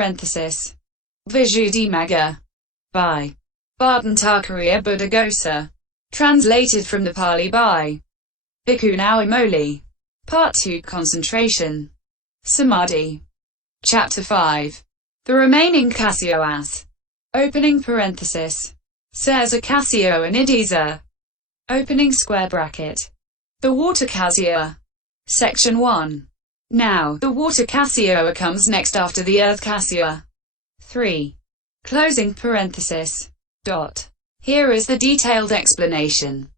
parenthesis, Visuddhimagga, by Bhattacharya Buddhaghosa, translated from the Pali by Bhikkhu Naoamoli. Part 2 Concentration. Samadhi. Chapter 5. The remaining kasioas. Opening parenthesis. Says a kasioa nidisa. Opening square bracket. The water kasioa. Section 1. Now, the water kasioa comes next after the earth kasioa. 3. Closing parenthesis. Here is the detailed explanation.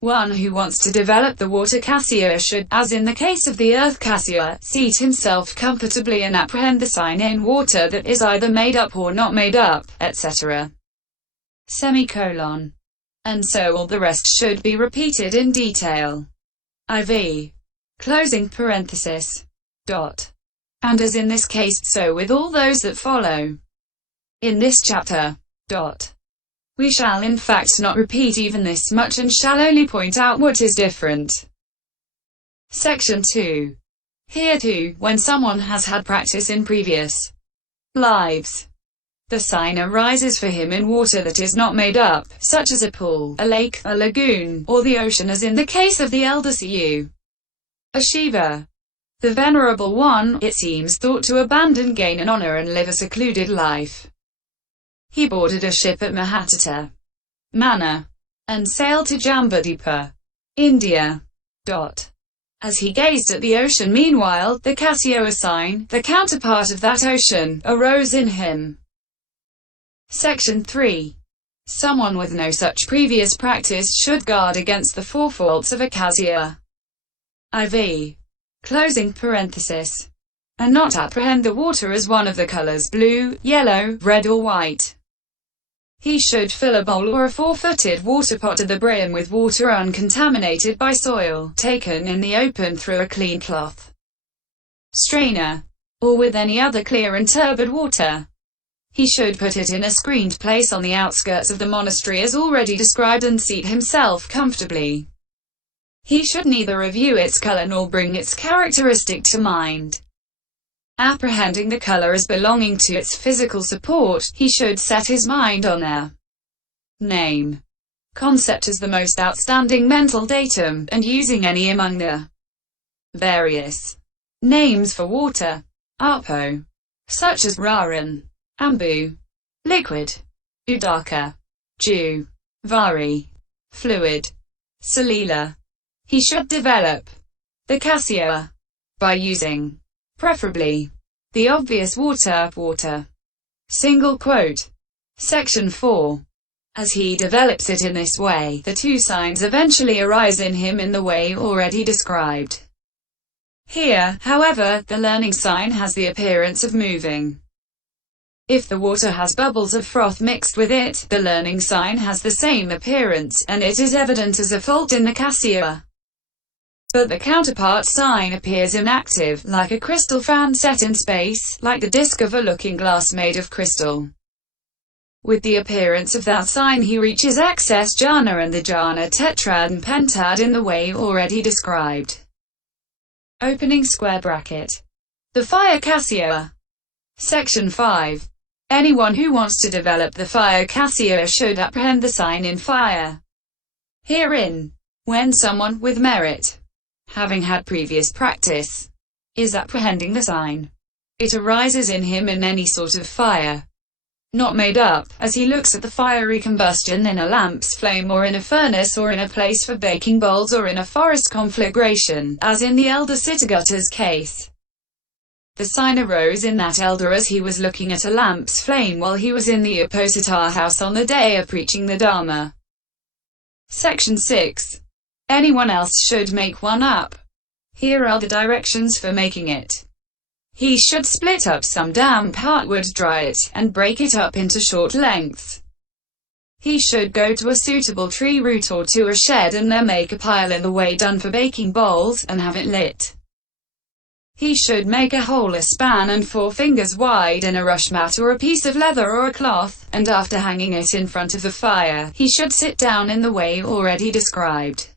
One who wants to develop the water kasioa should, as in the case of the earth kasioa, seat himself comfortably and apprehend the sign in water that is either made up or not made up, etc. Semicolon. And so all the rest should be repeated in detail. IV. Closing parenthesis. And as in this case, so with all those that follow. In this chapter. We shall in fact not repeat even this much and shall only point out what is different. Section 2. Here too, when someone has had practice in previous lives, the sign arises for him in water that is not made up, such as a pool, a lake, a lagoon, or the ocean, as in the case of the elder Siu. A Shiva. The Venerable One, it seems, thought to abandon gain and honor and live a secluded life. He boarded a ship at Mahatata, Manna, and sailed to Jambudvipa, India. As he gazed at the ocean meanwhile, the kasioa sign, the counterpart of that ocean, arose in him. Section 3. Someone with no such previous practice should guard against the four faults of a kasioa. IV. Closing parenthesis. And not apprehend the water as one of the colors blue, yellow, red or white. He should fill a bowl or a 4-footed water pot to the brim with water uncontaminated by soil, taken in the open through a clean cloth strainer, or with any other clear and turbid water. He should put it in a screened place on the outskirts of the monastery as already described and seat himself comfortably. He should neither review its color nor bring its characteristic to mind. Apprehending the color as belonging to its physical support, he should set his mind on a name concept as the most outstanding mental datum, and using any among the various names for water, apo, such as raran, ambu, liquid, udaka, dew, vari, fluid, salila. He should develop the kasioa by using, preferably, the obvious water. Single quote. Section 4. As he develops it in this way, the two signs eventually arise in him in the way already described. Here, however, the learning sign has the appearance of moving. If the water has bubbles of froth mixed with it, the learning sign has the same appearance, and it is evident as a fault in the kasioa. But the counterpart sign appears inactive, like a crystal fan set in space, like the disc of a looking glass made of crystal. With the appearance of that sign he reaches access jhana and the jhana tetrad and pentad in the way already described. Opening square bracket. The fire kasioa. Section 5. Anyone who wants to develop the fire kasioa should apprehend the sign in fire. Herein, when someone with merit, having had previous practice, is apprehending the sign, it arises in him in any sort of fire, not made up, as he looks at the fiery combustion in a lamp's flame or in a furnace or in a place for baking bowls or in a forest conflagration, as in the elder Siddhartha's case. The sign arose in that elder as he was looking at a lamp's flame while he was in the Uposatha house on the day of preaching the Dharma. Section 6. Anyone else should make one up. Here are the directions for making it. He should split up some damp heartwood, dry it, and break it up into short lengths. He should go to a suitable tree root or to a shed and there make a pile in the way done for baking bowls, and have it lit. He should make a hole a span and 4 fingers wide in a rush mat or a piece of leather or a cloth, and after hanging it in front of the fire, he should sit down in the way already described.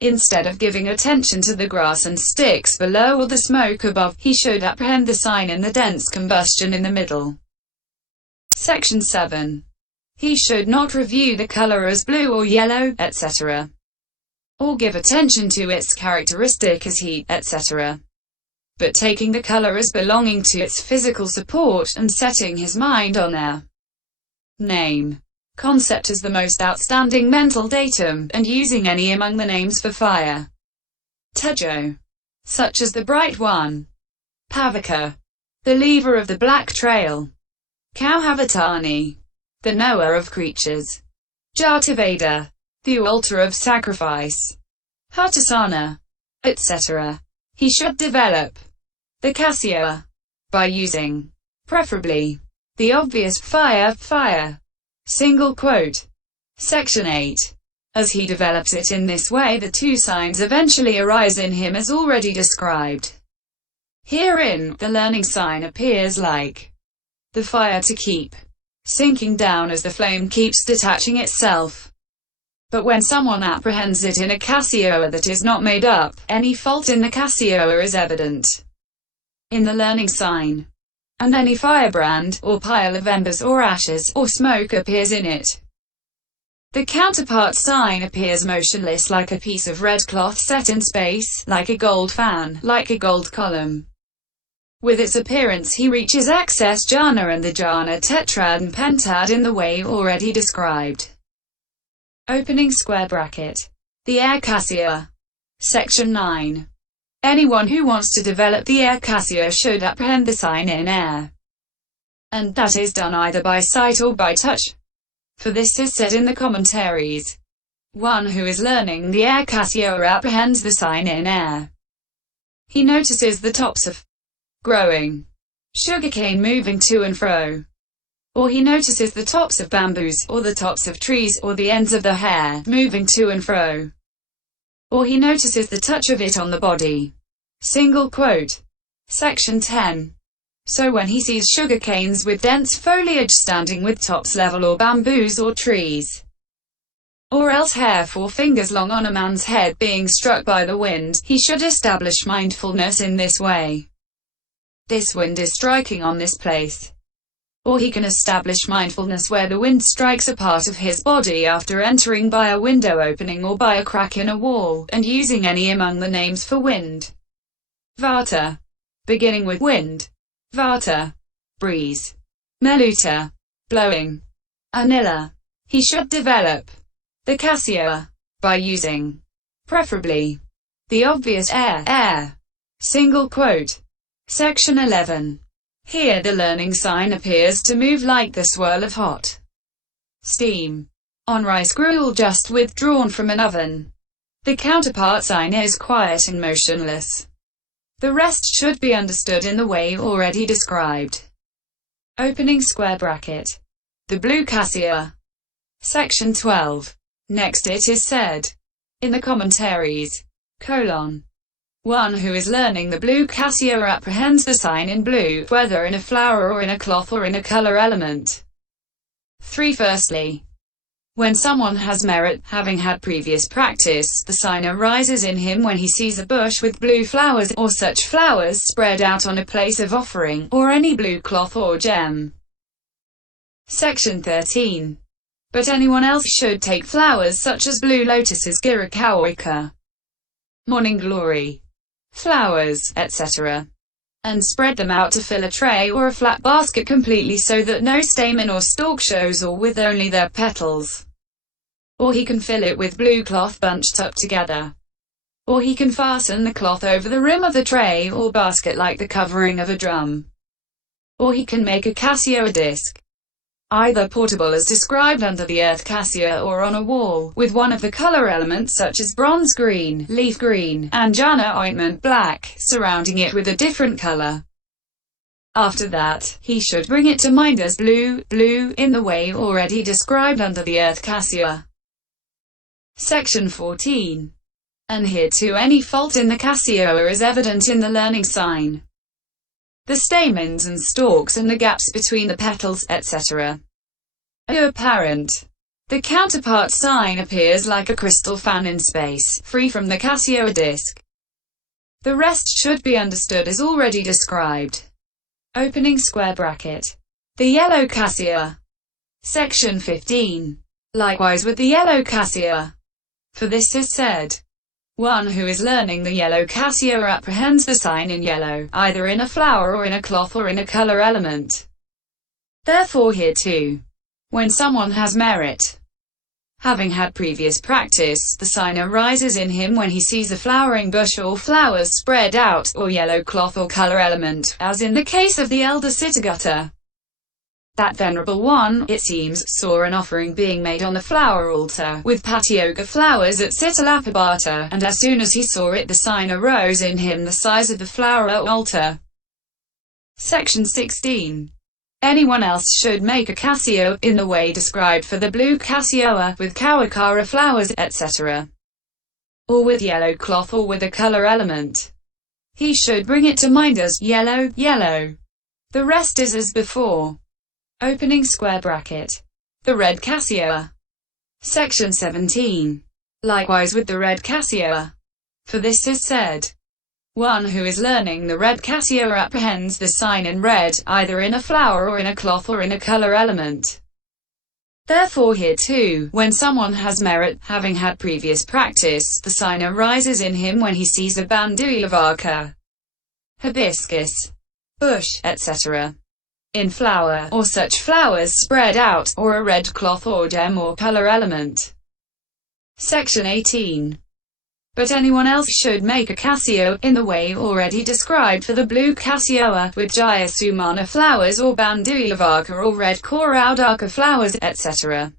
Instead of giving attention to the grass and sticks below or the smoke above, he should apprehend the sign in the dense combustion in the middle. Section 7. He should not review the color as blue or yellow, etc., or give attention to its characteristic as heat, etc., but taking the color as belonging to its physical support, and setting his mind on their name concept as the most outstanding mental datum, and using any among the names for fire, tejo, such as the bright one, pavaka, the lever of the black trail, kauhavatani, the knower of creatures, jataveda, the altar of sacrifice, hatasana, etc. He should develop the kasioa by using, preferably, the obvious fire. Single quote. Section 8. As he develops it in this way, the two signs eventually arise in him as already described. Herein, the learning sign appears like the fire to keep sinking down as the flame keeps detaching itself. But when someone apprehends it in a kasioa that is not made up, any fault in the kasioa is evident in the learning sign, and any firebrand, or pile of embers or ashes, or smoke appears in it. The counterpart sign appears motionless like a piece of red cloth set in space, like a gold fan, like a gold column. With its appearance he reaches access jhana and the jhana tetrad and pentad in the way already described. Opening square bracket. The air kasioa. Section 9. Anyone who wants to develop the air kasioa should apprehend the sign in air, and that is done either by sight or by touch. For this is said in the commentaries. One who is learning the air kasioa apprehends the sign in air. He notices the tops of growing sugarcane moving to and fro, or he notices the tops of bamboos, or the tops of trees, or the ends of the hair, moving to and fro, or he notices the touch of it on the body. Single quote. Section 10. So when he sees sugar canes with dense foliage standing with tops level, or bamboos or trees, or else hair 4 fingers long on a man's head being struck by the wind, he should establish mindfulness in this way. This wind is striking on this place. Or he can establish mindfulness where the wind strikes a part of his body after entering by a window opening or by a crack in a wall, and using any among the names for wind. Vata, beginning with wind. Vata, breeze. Meluta, blowing. Anila. He should develop the kasioa by using, preferably, the obvious air. Single quote. Section 11. Here the learning sign appears to move like the swirl of hot steam on rice gruel just withdrawn from an oven. The counterpart sign is quiet and motionless. The rest should be understood in the way already described. Opening square bracket. The blue kasioa. Section 12. Next it is said, in the commentaries, one who is learning the blue kasioa apprehends the sign in blue, whether in a flower or in a cloth or in a color element. 3. Firstly, when someone has merit, having had previous practice, the sign arises in him when he sees a bush with blue flowers, or such flowers spread out on a place of offering, or any blue cloth or gem. Section 13. But anyone else should take flowers such as blue lotuses, girikawaika, morning glory, flowers, etc., and spread them out to fill a tray or a flat basket completely so that no stamen or stalk shows, or with only their petals. Or he can fill it with blue cloth bunched up together. Or he can fasten the cloth over the rim of the tray or basket like the covering of a drum. Or he can make a kasioa disc, either portable as described under the earth kasioa, or on a wall, with one of the color elements such as bronze green, leaf green, and jhana ointment black, surrounding it with a different color. After that, he should bring it to mind as blue, in the way already described under the earth kasioa. Section 14. And here too any fault in the kasioa is evident in the learning sign. The stamens and stalks and the gaps between the petals, etc., are apparent. The counterpart sign appears like a crystal fan in space, free from the kasioa disk. The rest should be understood as already described. Opening square bracket. The yellow kasioa. Section 15. Likewise with the yellow kasioa. For this is said. One who is learning the yellow kasioa apprehends the sign in yellow, either in a flower or in a cloth or in a color element. Therefore here too, when someone has merit, having had previous practice, the sign arises in him when he sees a flowering bush or flowers spread out, or yellow cloth or color element, as in the case of the elder Siddhartha. That venerable one, it seems, saw an offering being made on the flower altar, with patioga flowers at Sitalapabhata, and as soon as he saw it the sign arose in him the size of the flower altar. Section 16. Anyone else should make a kasioa, in the way described for the blue kasioa, with kawakara flowers, etc. Or with yellow cloth or with a color element. He should bring it to mind as yellow, yellow. The rest is as before. Opening square bracket. The red kasioa. Section 17. Likewise with the red kasioa. For this is said. One who is learning the red kasioa apprehends the sign in red, either in a flower or in a cloth or in a color element. Therefore here too, when someone has merit, having had previous practice, the sign arises in him when he sees a bandulavaka, hibiscus, bush, etc. in flower, or such flowers spread out, or a red cloth or gem or color element. Section 18. But anyone else should make a kasioa, in the way already described for the blue kasioa, with jayasumana flowers or bandulavaka or red koraudaka flowers, etc.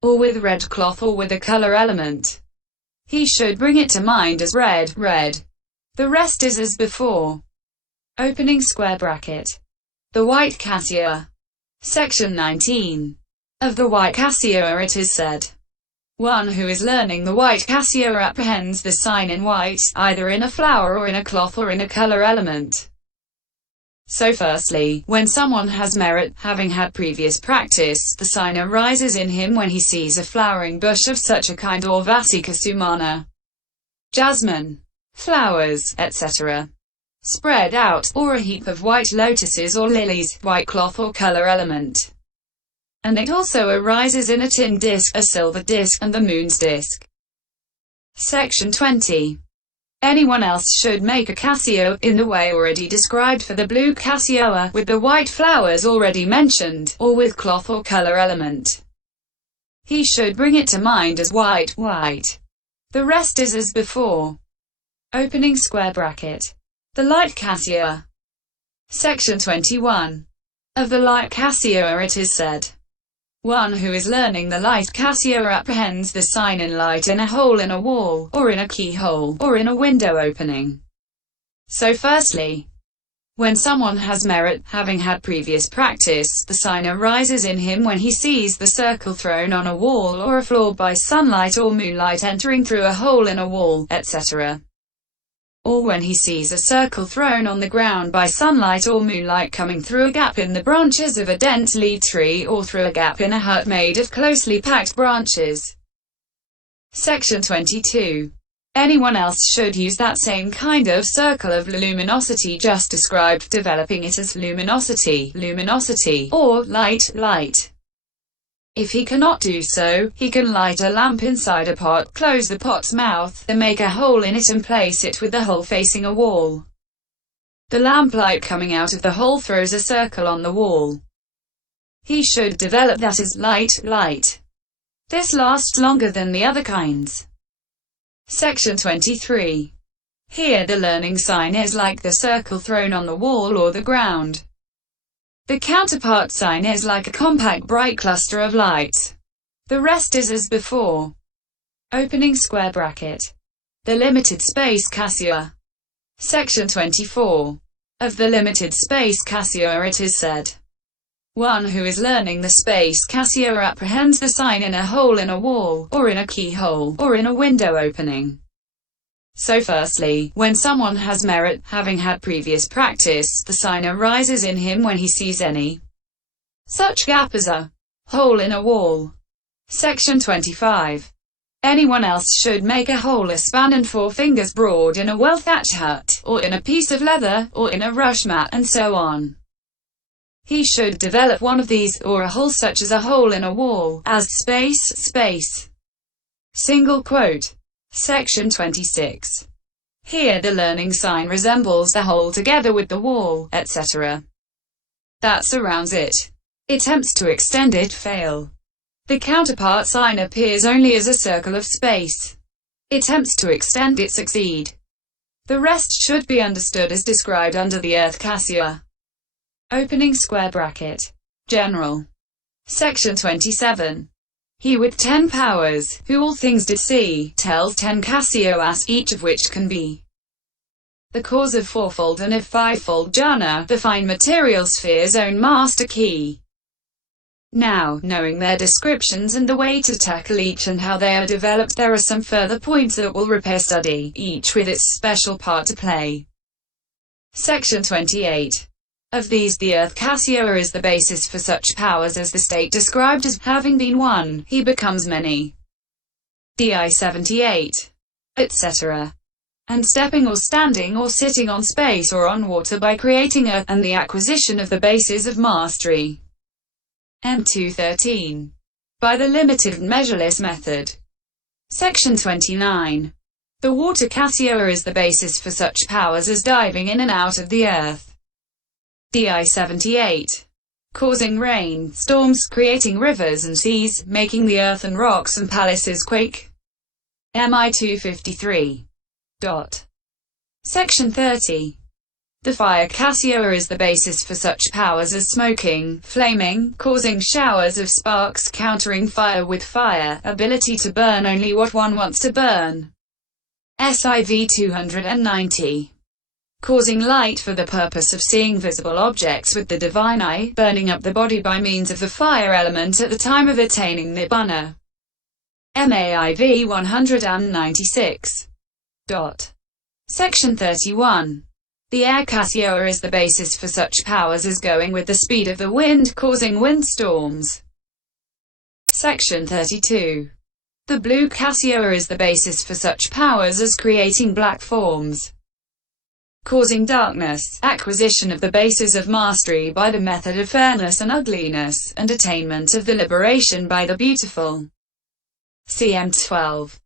Or with red cloth or with a color element. He should bring it to mind as red, red. The rest is as before. Opening square bracket. The white kasioa. Section 19. Of the white kasioa it is said. One who is learning the white kasioa apprehends the sign in white, either in a flower or in a cloth or in a color element. So firstly, when someone has merit, having had previous practice, the sign arises in him when he sees a flowering bush of such a kind or vasikasumana, jasmine, flowers, etc. spread out, or a heap of white lotuses or lilies, white cloth or color element. And it also arises in a tin disc, a silver disc, and the moon's disc. Section 20. Anyone else should make a kasioa, in the way already described for the blue kasioa, with the white flowers already mentioned, or with cloth or color element. He should bring it to mind as white, white. The rest is as before. Opening square bracket. The light kasioa. Section 21. Of the light kasioa it is said. One who is learning the light kasioa apprehends the sign in light in a hole in a wall, or in a keyhole, or in a window opening. So firstly, when someone has merit, having had previous practice, the sign arises in him when he sees the circle thrown on a wall or a floor by sunlight or moonlight entering through a hole in a wall, etc. Or when he sees a circle thrown on the ground by sunlight or moonlight coming through a gap in the branches of a dense lead tree, or through a gap in a hut made of closely packed branches. Section 22. Anyone else should use that same kind of circle of luminosity just described, developing it as luminosity, luminosity, or light, light. If he cannot do so, he can light a lamp inside a pot, close the pot's mouth, then make a hole in it and place it with the hole facing a wall. The lamplight coming out of the hole throws a circle on the wall. He should develop that as light, light. This lasts longer than the other kinds. Section 23. Here the learning sign is like the circle thrown on the wall or the ground. The counterpart sign is like a compact bright cluster of lights. The rest is as before. Opening square bracket. The limited space kasioa. Section 24. Of the limited space kasioa it is said. One who is learning the space kasioa apprehends the sign in a hole in a wall, or in a keyhole, or in a window opening. So firstly, when someone has merit, having had previous practice, the sign arises in him when he sees any such gap as a hole in a wall. Section 25. Anyone else should make a hole a span and 4 fingers broad in a well-thatched hut, or in a piece of leather, or in a rush mat, and so on. He should develop one of these, or a hole such as a hole in a wall, as space. Single quote. Section 26. Here the learning sign resembles the hole together with the wall, etc. that surrounds it. Attempts to extend it fail. The counterpart sign appears only as a circle of space. Attempts to extend it succeed. The rest should be understood as described under the earth kasioa. Opening square bracket. General. Section 27. He with 10 powers, who all things did see, tells 10 kasioas, each of which can be the cause of fourfold and of fivefold jhana, the fine material sphere's own master key. Now, knowing their descriptions and the way to tackle each and how they are developed, there are some further points that will repair study, each with its special part to play. Section 28. Of these, the earth kasioa is the basis for such powers as the state described as having been one, he becomes many. Di 78. etc. And stepping or standing or sitting on space or on water by creating earth, and the acquisition of the bases of mastery. M213. By the limited and measureless method. Section 29. The water kasioa is the basis for such powers as diving in and out of the earth. Di 78. Causing rain, storms, creating rivers and seas, making the earth and rocks and palaces quake. Mi 253. Section 30. The fire kasioa is the basis for such powers as smoking, flaming, causing showers of sparks, countering fire with fire, ability to burn only what one wants to burn. Siv 290. Causing light for the purpose of seeing visible objects with the divine eye, burning up the body by means of the fire element at the time of attaining nibbana. Maiv 196. Section 31. The air kasioa is the basis for such powers as going with the speed of the wind, causing windstorms. Section 32. The blue kasioa is the basis for such powers as creating black forms, causing darkness, acquisition of the bases of mastery by the method of fairness and ugliness, and attainment of the liberation by the beautiful. Cm 12.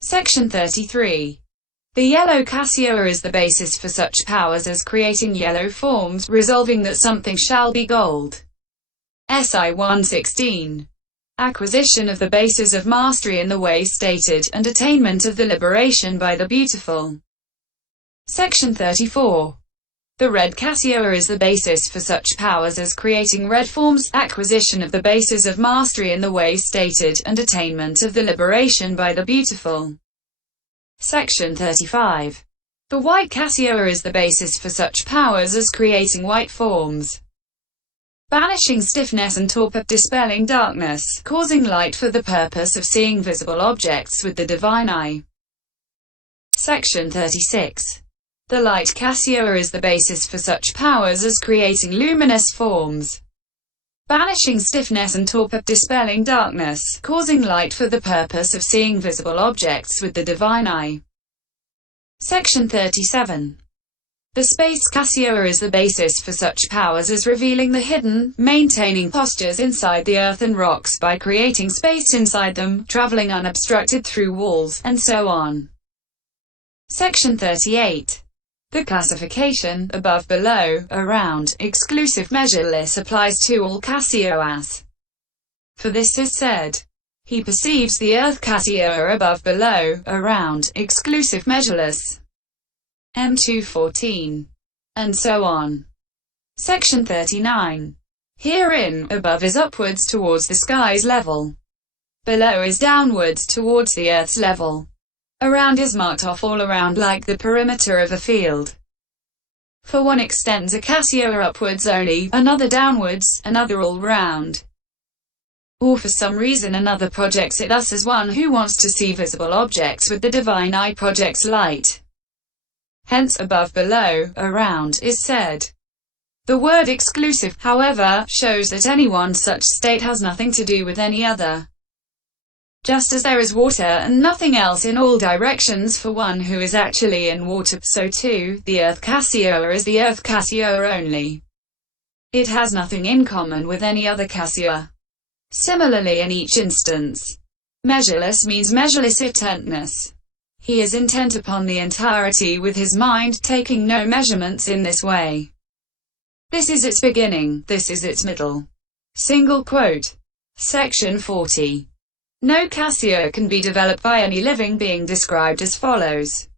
Section 33. The yellow kasioa is the basis for such powers as creating yellow forms, resolving that something shall be gold. Si 116. Acquisition of the bases of mastery in the way stated, and attainment of the liberation by the beautiful. Section 34. The red kasioa is the basis for such powers as creating red forms, acquisition of the bases of mastery in the way stated, and attainment of the liberation by the beautiful. Section 35. The white kasioa is the basis for such powers as creating white forms, banishing stiffness and torpor, dispelling darkness, causing light for the purpose of seeing visible objects with the divine eye. Section 36. The light kasioa is the basis for such powers as creating luminous forms, banishing stiffness and torpor, dispelling darkness, causing light for the purpose of seeing visible objects with the divine eye. Section 37. The space kasioa is the basis for such powers as revealing the hidden, maintaining postures inside the earth and rocks by creating space inside them, traveling unobstructed through walls, and so on. Section 38. The classification, above, below, around, exclusive, measureless applies to all kasioas. For this is said, he perceives the earth kasioa above, below, around, exclusive, measureless. M214. And so on. Section 39. Herein, above is upwards towards the sky's level. Below is downwards towards the earth's level. Around is marked off all around like the perimeter of a field. For one extends a kasioa upwards only, another downwards, another all round. Or for some reason another projects it thus as one who wants to see visible objects with the divine eye projects light. Hence, above, below, around, is said. The word exclusive, however, shows that any one such state has nothing to do with any other. Just as there is water and nothing else in all directions for one who is actually in water, so too, the earth kasioa is the earth kasioa only. It has nothing in common with any other kasioa. Similarly in each instance, measureless means measureless intentness. He is intent upon the entirety with his mind, taking no measurements in this way. This is its beginning, this is its middle. Single quote. Section 40. No kasioa can be developed by any living being described as follows.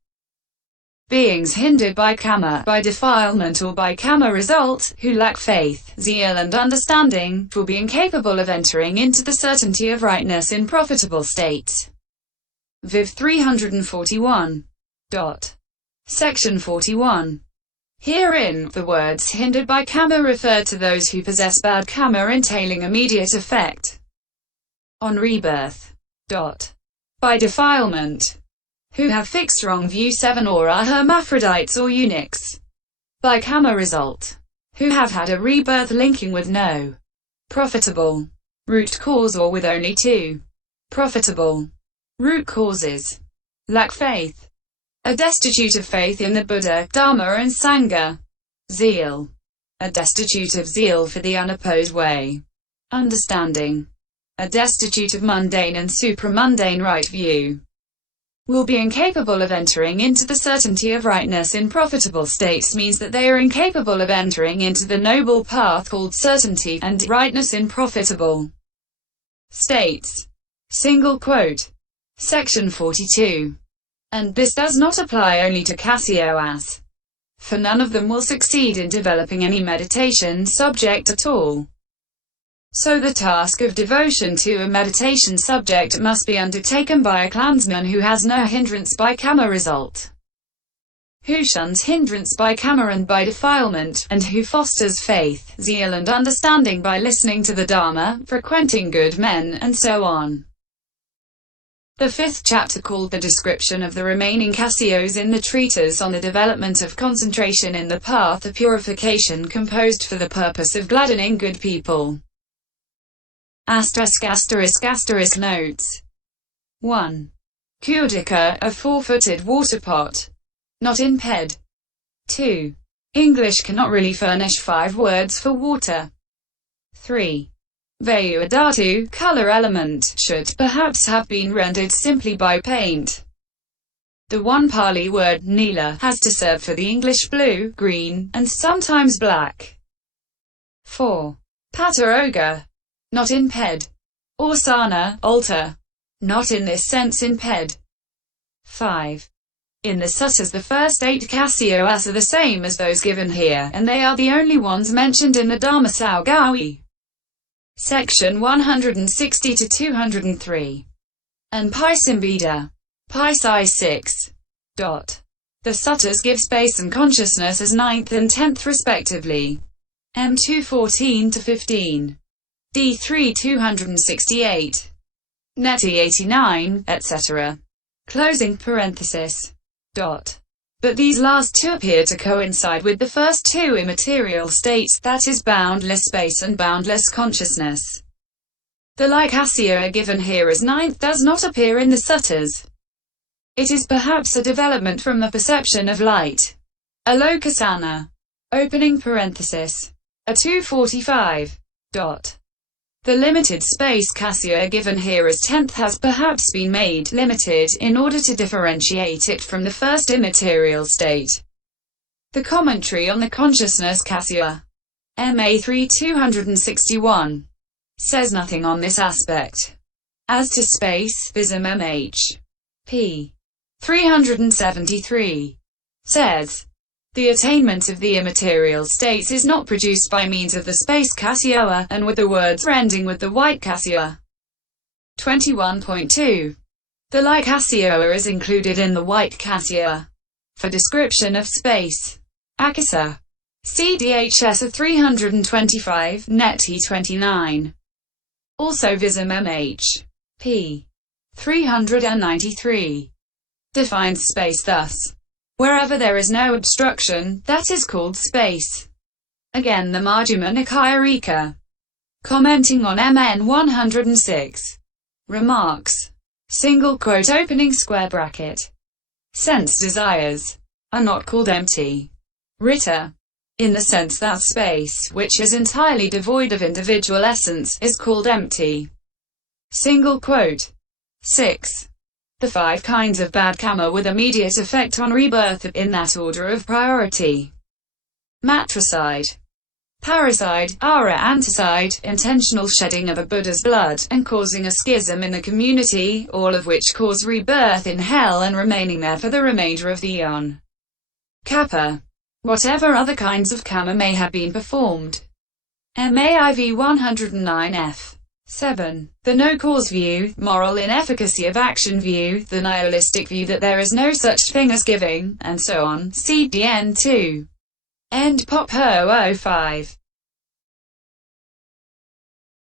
Beings hindered by kama, by defilement or by kama result, who lack faith, zeal and understanding, for being capable of entering into the certainty of rightness in profitable states. Viv 341. Section 41. Herein, the words hindered by kama refer to those who possess bad kama entailing immediate effect on rebirth. By defilement, who have fixed wrong view 7 or are hermaphrodites or eunuchs. By kama result, who have had a rebirth linking with no profitable root cause or with only 2 profitable root causes. Lack faith. Are destitute of faith in the Buddha, Dharma and Sangha. Zeal. Are destitute of zeal for the unopposed way. Understanding. Are destitute of mundane and supramundane right view. Will be incapable of entering into the certainty of rightness in profitable states means that they are incapable of entering into the noble path called certainty and rightness in profitable states. Single quote. Section 42. And this does not apply only to kasioas, for none of them will succeed in developing any meditation subject at all. So the task of devotion to a meditation subject must be undertaken by a clansman who has no hindrance by kama result, who shuns hindrance by kama and by defilement, and who fosters faith, zeal and understanding by listening to the Dharma, frequenting good men, and so on. The fifth chapter, called The Description of the Remaining Kasioas in the Treatise on the Development of Concentration in the Path of Purification, composed for the purpose of gladdening good people. ***** notes. 1. Kudika, a 4-footed water pot. Not in ped. 2. English cannot really furnish 5 words for water. 3. Vayu adatu, color element, should perhaps have been rendered simply by paint. The one Pali word, nila, has to serve for the English blue, green, and sometimes black. 4. Pataroga. Not in ped. Or sana, altar. Not in this sense in ped. 5. In the suttas the first 8 kasioas are the same as those given here, and they are the only ones mentioned in the Dharma Saugawi. Section 160 to 203. And Paisimbida. Paisai 6. The suttas give space and consciousness as 9th and 10th respectively. M2 14 to 15. D3 268. Neti 89, etc. Closing parenthesis. But these last 2 appear to coincide with the first 2 immaterial states, that is, boundless space and boundless consciousness. The like kasioa given here as 9th does not appear in the suttas. It is perhaps a development from the perception of light. Alokasana. Opening parenthesis. A 245. The limited space kasioa given here as 10th has perhaps been made limited in order to differentiate it from the first immaterial state. The commentary on the consciousness kasioa, MA 3 261, says nothing on this aspect. As to space, Vism MH. p. 373 says, the attainment of the immaterial states is not produced by means of the space kasioa, and with the words ending with the white kasioa. 21.2. The like kasioa is included in the white kasioa. For description of space. Akasa. CDHS 325, Neti 29. Also Vism MH. p. 393. Defines space thus. Wherever there is no obstruction, that is called space. Again the Majjhima Nikaya Rika, commenting on MN 106, remarks, single quote opening square bracket. Sense desires are not called empty. Rita, in the sense that space, which is entirely devoid of individual essence, is called empty. Single quote. 6. The 5 kinds of bad karma with immediate effect on rebirth in that order of priority. Matricide, parricide, anticide, intentional shedding of a Buddha's blood, and causing a schism in the community, all of which cause rebirth in hell and remaining there for the remainder of the eon. Kappa. Whatever other kinds of karma may have been performed. MAIV 109F. 7. The no-cause view, moral inefficacy of action view, the nihilistic view that there is no such thing as giving, and so on, CDN 2. End Pop 005.